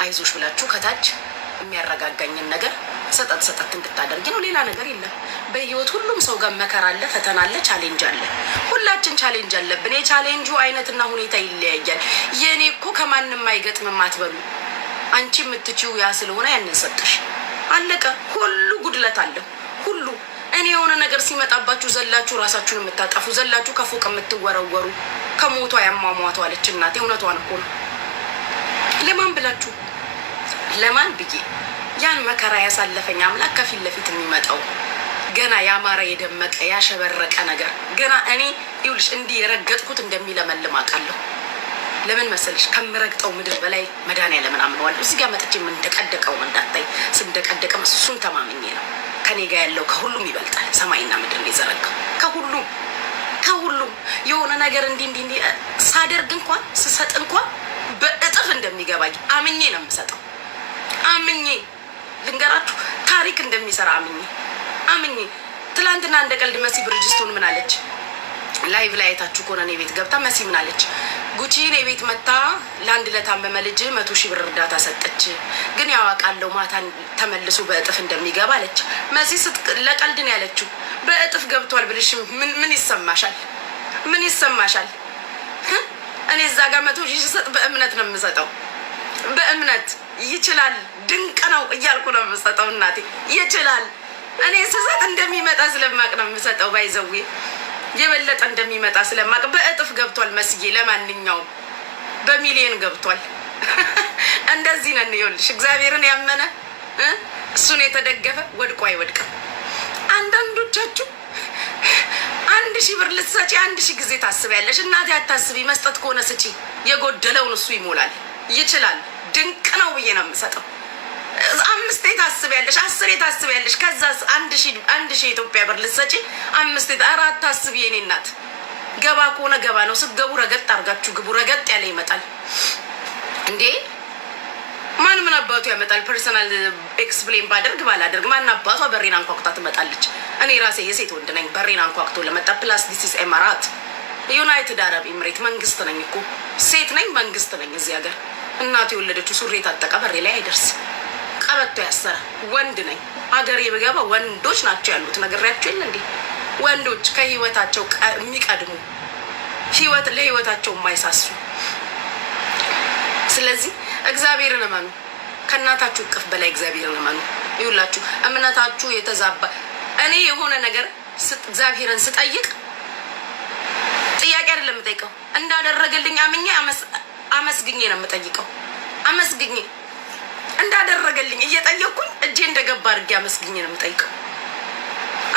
አይዞሽ ብላችሁ ከታች የሚያረጋጋኝን ነገር ሰጠት እንድታደርጊ ነው። ሌላ ነገር የለም። በህይወት ሁሉም ሰው ጋር መከራ አለ፣ ፈተና አለ፣ ቻሌንጅ አለ። ሁላችን ቻሌንጅ አለብን። የቻሌንጁ አይነትና ሁኔታ ይለያያል። የኔ እኮ ከማንም አይገጥምም አትበሉ። አንቺ የምትችይው ያ ስለሆነ ያንን ሰጠሽ፣ አለቀ። ሁሉ ጉድለት አለ ሁሉ። እኔ የሆነ ነገር ሲመጣባችሁ ዘላችሁ ራሳችሁን የምታጠፉ፣ ዘላችሁ ከፎቅ የምትወረወሩ፣ ከሞቷ ያሟሟቷ አለች እናቴ። እውነቷን እኮ ነው። ለማን ብላችሁ? ለማን ብዬ? ያን መከራ ያሳለፈኝ አምላክ ከፊት ለፊት የሚመጣው ገና ያማረ የደመቀ ያሸበረቀ ነገር ገና እኔ ይኸውልሽ እንዲህ የረገጥኩት እንደሚለመልም አውቃለሁ። ለምን መሰልሽ? ከምረግጠው ምድር በላይ መድኃኒዓለምን አምነዋለሁ። እዚህ ጋር መጥቼ የምንደቀደቀው እንዳታይ ስንደቀደቅም እሱን ተማምኜ ነው። ከኔ ጋር ያለው ከሁሉም ይበልጣል። ሰማይና ምድር ነው የዘረጋው። ከሁሉም የሆነ ነገር እንዲህ ሳደርግ እንኳን ስሰጥ እንኳን በእጥፍ እንደሚገባኝ አምኜ ነው የምሰጠው። አምኜ ልንገራችሁ፣ ታሪክ እንደሚሰራ አምኜ ትላንትና እንደ ቀልድ መሲ ብርጅስቶን ምን አለች? ላይቭ ላይ አይታችሁ ከሆነ እኔ ቤት ገብታ መሲ ምን አለች? ጉቺ እኔ ቤት መታ ለአንድ ለታመመ ልጅ 100,000 ብር እርዳታ ሰጠች፣ ግን ያዋቃለው ማታ ተመልሶ በእጥፍ እንደሚገባ አለች። መሲ ለቀልድ ነው ያለችው። በእጥፍ ገብቷል ብልሽ ምን ይሰማሻል? ምን ይሰማሻል? እኔ እዛ ጋር 100,000 ስሰጥ በእምነት ነው የምሰጠው። በእምነት ይችላል፣ ድንቅ ነው እያልኩ ነው የምሰጠው። እናቴ ይችላል። እኔ ስሰጥ እንደሚመጣ ስለማቅ ነው የምሰጠው። ባይዘዌ የበለጠ እንደሚመጣ ስለማቅ በእጥፍ ገብቷል መስዬ። ለማንኛውም በሚሊዮን ገብቷል። እንደዚህ ነን። ይኸውልሽ እግዚአብሔርን ያመነ እሱን የተደገፈ ወድቆ አይወድቅም። አንዳንዶቻችሁ 1,000 ብር ልትሰጪ 1,000 ጊዜ ታስቢያለሽ። እናቴ አታስቢ፣ መስጠት ከሆነ ስጪ። የጎደለውን እሱ ይሞላል። ይችላል፣ ድንቅ ነው ብዬ ነው የምሰጠው። 5 ታስቢያለሽ፣ 10 ታስቢያለሽ። ከዛ 1,000 የኢትዮጵያ ብር ልትሰጪ 5 4 ታስቢ። የኔ እናት ገባ ከሆነ ገባ ነው። ስትገቡ ረገጥ አድርጋችሁ ግቡ። ረገጥ ያለ ይመጣል እንዴ! ማን ምን አባቱ ያመጣል? ፐርሰናል ኤክስፕሌን ባደርግ ባላደርግ ማን አባቷ በሬን አንኳኩታ ትመጣለች? እኔ ራሴ የሴት ወንድ ነኝ። በሬን አንኳኩቶ ለመጣ ፕላስ ዲስ ኢዝ ኤማራት ዩናይትድ አረብ ኤምሬት መንግስት ነኝ እኮ። ሴት ነኝ፣ መንግስት ነኝ እዚህ ሀገር። እናቴ የወለደችው ሱሪ የታጠቀ በሬ ላይ አይደርስ። ቀበቶ ያሰረ ወንድ ነኝ። ሀገሬ ብገባ ወንዶች ናቸው ያሉት። ነግሬያቸው የለ እንዴ? ወንዶች ከህይወታቸው የሚቀድሙ ለህይወታቸው የማይሳሱ። ስለዚህ እግዚአብሔርን እመኑ። ከእናታችሁ እቅፍ በላይ እግዚአብሔርን እመኑ። ይሁላችሁ እምነታችሁ የተዛባ። እኔ የሆነ ነገር እግዚአብሔርን ስጠይቅ ጥያቄ አይደለም የምጠይቀው፣ እንዳደረገልኝ አምኜ አመስግኜ ነው የምጠይቀው። አመስግኜ እንዳደረገልኝ እየጠየቅኩኝ እጄ እንደገባ አድርጌ አመስግኜ ነው የምጠይቀው።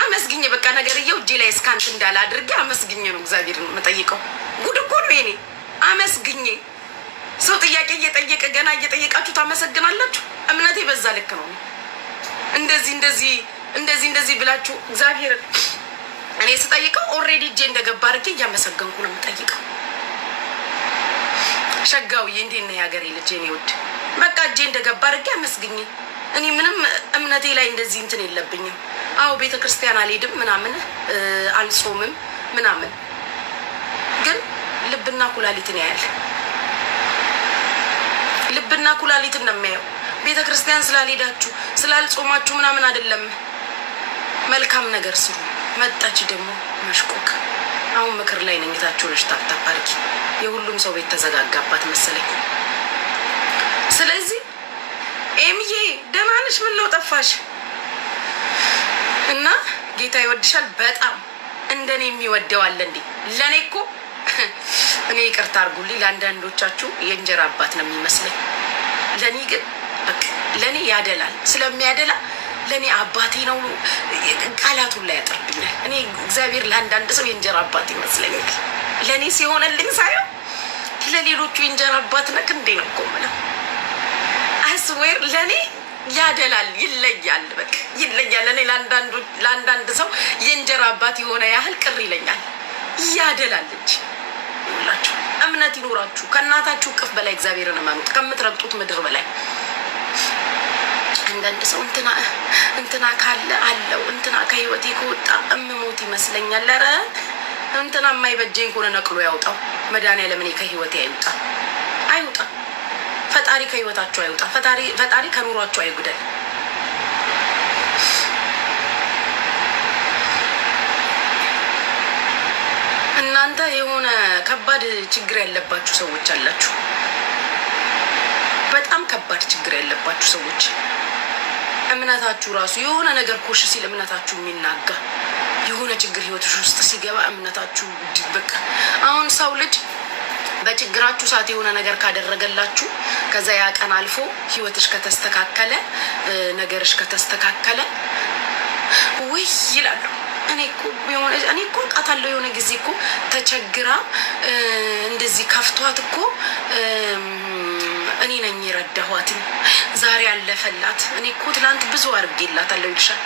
አመስግኜ በቃ ነገርየው እጄ ላይ እስካንት እንዳለ አድርጌ አመስግኜ ነው እግዚአብሔርን የምጠይቀው። ጉድ እኮ ነው የኔ። አመስግኜ ሰው ጥያቄ እየጠየቀ ገና እየጠየቃችሁ ታመሰግናላችሁ። እምነቴ በዛ ልክ ነው። እንደዚህ ብላችሁ እግዚአብሔርን እኔ ስጠይቀው ኦልሬዲ እጄ እንደገባ አድርጌ እያመሰገንኩ ነው የምጠይቀው። ሸጋውዬ እንዴት ነህ የሀገሬ ልጅ? እኔ ውድ በቃ እጄ እንደገባ አድርጌ አመስግኜ። እኔ ምንም እምነቴ ላይ እንደዚህ እንትን የለብኝም። አዎ ቤተ ክርስቲያን አልሄድም ምናምን አልጾምም ምናምን፣ ግን ልብና ኩላሊትን ያያል። ልብና ኩላሊትን ነው የሚያየው። ቤተ ክርስቲያን ስላልሄዳችሁ ስላልጾማችሁ ምናምን አይደለም። መልካም ነገር ስሩ። መጣች ደግሞ መሽቆቅ። አሁን ምክር ላይ ነኝታችሁ ነሽ። ታፕታፕ አድርጊ። የሁሉም ሰው ቤት ተዘጋጋባት መሰለኝ። ስለዚህ ኤምዬ ደህና ነሽ? ምን ነው ጠፋሽ? እና ጌታ ይወድሻል በጣም። እንደኔ የሚወደው አለ እንዴ? ለእኔ እኮ እኔ ይቅርታ አድርጉልኝ፣ ለአንዳንዶቻችሁ የእንጀራ አባት ነው የሚመስለኝ። ለእኔ ግን በቃ ለእኔ ያደላል። ስለሚያደላ ለእኔ አባቴ ነው። ቃላቱን ላይ ያጠርብኛል። እኔ እግዚአብሔር ለአንዳንድ ሰው የእንጀራ አባት ይመስለኛል። ለእኔ ሲሆነልኝ ሳየው ለሌሎቹ የእንጀራ አባት ነክ እንዴ ነው እኮ የምለው። አስዌር ለእኔ ያደላል፣ ይለያል። በቃ ይለያል። እኔ ለአንዳንድ ሰው የእንጀራ አባት የሆነ ያህል ቅር ይለኛል። ያደላል እንጂ ይላችሁ። እምነት ይኖራችሁ። ከእናታችሁ እቅፍ በላይ እግዚአብሔርን እመኑት፣ ከምትረግጡት ምድር በላይ። አንዳንድ ሰው እንትና ካለ አለው እንትና ከህይወቴ ከወጣ እምሞት ይመስለኛል። ኧረ እንትና የማይበጀኝ ከሆነ ነቅሎ ያውጣው። መድኃኒዓለም እኔ ከህይወቴ አይውጣ። ፈጣሪ ፈጣሪ ከህይወታችሁ አይውጣ። ፈጣሪ ከኑሯችሁ አይጉደል። እናንተ የሆነ ከባድ ችግር ያለባችሁ ሰዎች አላችሁ። በጣም ከባድ ችግር ያለባችሁ ሰዎች እምነታችሁ ራሱ የሆነ ነገር ኮሽ ሲል እምነታችሁ የሚናጋ የሆነ ችግር ህይወትሽ ውስጥ ሲገባ እምነታችሁ ድብቅ። አሁን ሰው ልጅ በችግራችሁ ሰዓት የሆነ ነገር ካደረገላችሁ ከዛ ያ ቀን አልፎ ህይወትሽ ከተስተካከለ ነገርሽ ከተስተካከለ ወይ ይላሉ። እኔ እኮ ቃታለሁ የሆነ ጊዜ እኮ ተቸግራ እንደዚህ ከፍቷት እኮ እኔ ነኝ የረዳኋት ዛሬ አለፈላት። እኔ እኮ ትላንት ብዙ አድርጌላታለሁ ይልሻል።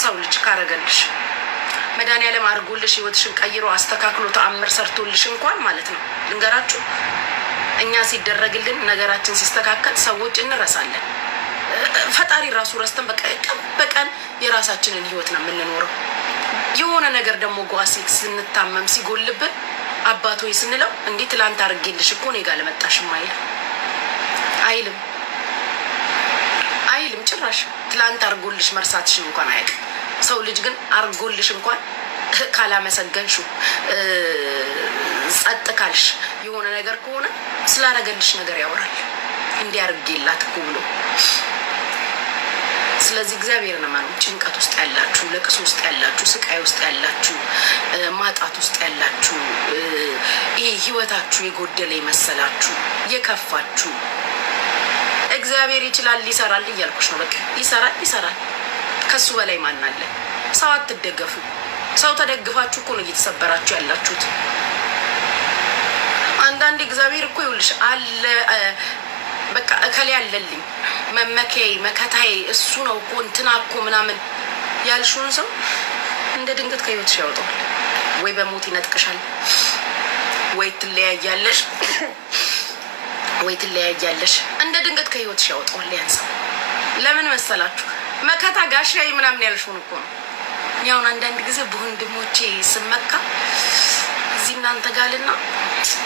ሰው ልጅ ካረገልሽ መድኃኒዓለም አድርጎልሽ ህይወትሽን ቀይሮ አስተካክሎ ተአምር ሰርቶልሽ እንኳን ማለት ነው ልንገራችሁ፣ እኛ ሲደረግልን ነገራችን ሲስተካከል ሰዎች እንረሳለን። ፈጣሪ ራሱ ረስተን በቀን የራሳችንን ህይወት ነው የምንኖረው። የሆነ ነገር ደግሞ ጓሲ ስንታመም ሲጎልብን አባት ሆይ ስንለው እንዴት ትላንት አድርጌልሽ እኮ እኔ ጋር ለመጣሽም አይልም ጭራሽ። ትላንት አርጎልሽ መርሳትሽን እንኳን አያውቅም። ሰው ልጅ ግን አርጎልሽ እንኳን ካላመሰገንሹ ጸጥ ካልሽ የሆነ ነገር ከሆነ ስላረገልሽ ነገር ያወራል። እንዲያርጌላት እኮ ብሎ። ስለዚህ እግዚአብሔርን ማኑ። ጭንቀት ውስጥ ያላችሁ፣ ለቅሶ ውስጥ ያላችሁ፣ ስቃይ ውስጥ ያላችሁ፣ ማጣት ውስጥ ያላችሁ፣ ይሄ ህይወታችሁ የጎደለ ይመሰላችሁ የከፋችሁ እግዚአብሔር ይችላል ይሰራል እያልኩሽ ነው። በቃ ይሰራል። ከሱ በላይ ማን አለ? ሰው አትደገፉ። ሰው ተደግፋችሁ እኮ ነው እየተሰበራችሁ ያላችሁት። አንዳንዴ እግዚአብሔር እኮ ይውልሽ አለ በቃ እከሌ አለልኝ መመከይ መከታዬ እሱ ነው እኮ እንትና እኮ ምናምን ያልሽውን ሰው እንደ ድንገት ከህይወትሽ ያወጣዋል። ወይ በሞት ይነጥቅሻል፣ ወይ ትለያያለሽ፣ እንደ ድንገት ከህይወትሽ ያወጣዋል ያን ሰው። ለምን መሰላችሁ? መከታ ጋሻዬ ምናምን ያልሽውን እኮ ነው። ያውን አንዳንድ ጊዜ በወንድሞቼ ስመካ እዚህ እናንተ ጋልና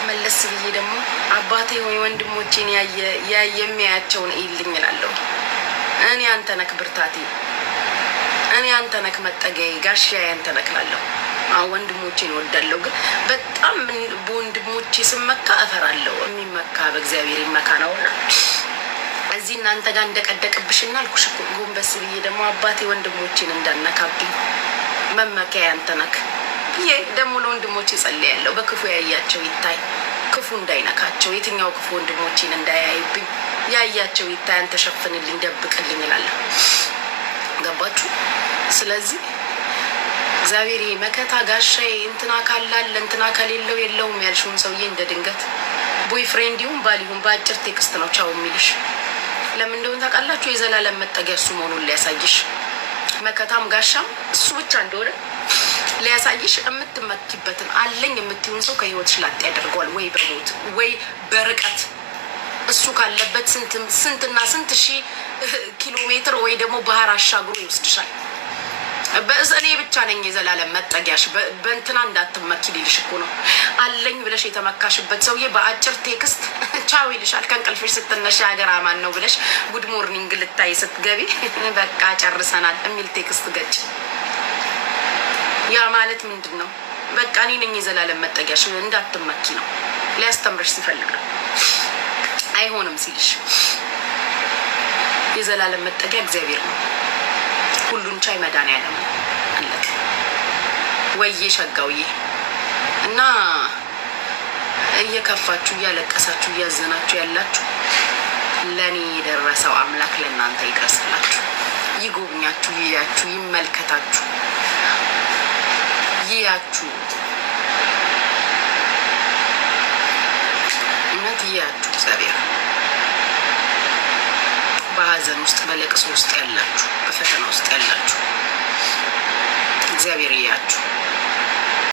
መለስ ብዬ ደግሞ አባቴ ወይ ወንድሞቼን የሚያያቸውን ይልኝ እላለሁ። እኔ አንተ ነክ ብርታቴ፣ እኔ አንተ ነክ መጠገዬ፣ ጋሻዬ አንተ ነክ እላለሁ። ወንድሞቼን እወዳለሁ፣ ግን በጣም በወንድሞቼ ስመካ እፈራለሁ። የሚመካ በእግዚአብሔር ይመካ ነውና እዚህ እናንተ ጋር እንደቀደቅብሽና አልኩሽ እኮ ጎንበስ ብዬ ደግሞ አባቴ ወንድሞቼን እንዳነካብኝ መመከያ አንተ ነክ ብዬ ደግሞ ለወንድሞቼ ጸልያለሁ። በክፉ ያያቸው ይታይ፣ ክፉ እንዳይነካቸው፣ የትኛው ክፉ ወንድሞቼን እንዳያይብኝ፣ ያያቸው ይታይ፣ አንተ ሸፍንልኝ፣ ደብቅልኝ እላለሁ። ገባችሁ? ስለዚህ እግዚአብሔር መከታ ጋሻዬ እንትና ካላለ እንትና ከሌለው የለውም ያልሽውን ሰውዬ እንደ ድንገት ቦይፍሬንድ ይሁን ባል ይሁን በአጭር ቴክስት ነው ቻው የሚልሽ። ለምን እንደሆነ ታውቃላችሁ? የዘላለም መጠጊያ እሱ መሆኑን ሊያሳይሽ፣ መከታም ጋሻም እሱ ብቻ እንደሆነ ሊያሳይሽ፣ የምትመኪበትን አለኝ የምትይውን ሰው ከህይወትሽ ላጥ ያደርገዋል። ወይ በሞት ወይ በርቀት እሱ ካለበት ስንትና ስንት ሺህ ኪሎ ሜትር ወይ ደግሞ ባህር አሻግሮ ይወስድሻል። እኔ ብቻ ነኝ የዘላለም መጠጊያሽ፣ በእንትና እንዳትመኪ ሊልሽ እኮ ነው። አለኝ ብለሽ የተመካሽበት ሰውዬ በአጭር ቴክስት ቻው ይልሻል። ከእንቅልፍሽ ስትነሽ ሀገር አማን ነው ብለሽ ጉድ ሞርኒንግ ልታይ ስትገቢ በቃ ጨርሰናል የሚል ቴክስት ገጭ። ያ ማለት ምንድን ነው? በቃ እኔ ነኝ የዘላለም መጠጊያሽ እንዳትመኪ ነው። ሊያስተምርሽ ሲፈልግ ነው። አይሆንም ሲልሽ የዘላለም መጠጊያ እግዚአብሔር ነው። ሁሉን ቻይ መድኃኒዓለም አለ። ወይዬ ሸጋውዬ እና እየከፋችሁ እያለቀሳችሁ እያዘናችሁ ያላችሁ ለእኔ የደረሰው አምላክ ለእናንተ ይድረስላችሁ፣ ይጎብኛችሁ፣ ይያችሁ፣ ይመልከታችሁ፣ ይያችሁ፣ እውነት ይያችሁ። እግዚአብሔር በሀዘን ውስጥ በለቅሶ ውስጥ ያላችሁ፣ በፈተና ውስጥ ያላችሁ እግዚአብሔር ይያችሁ።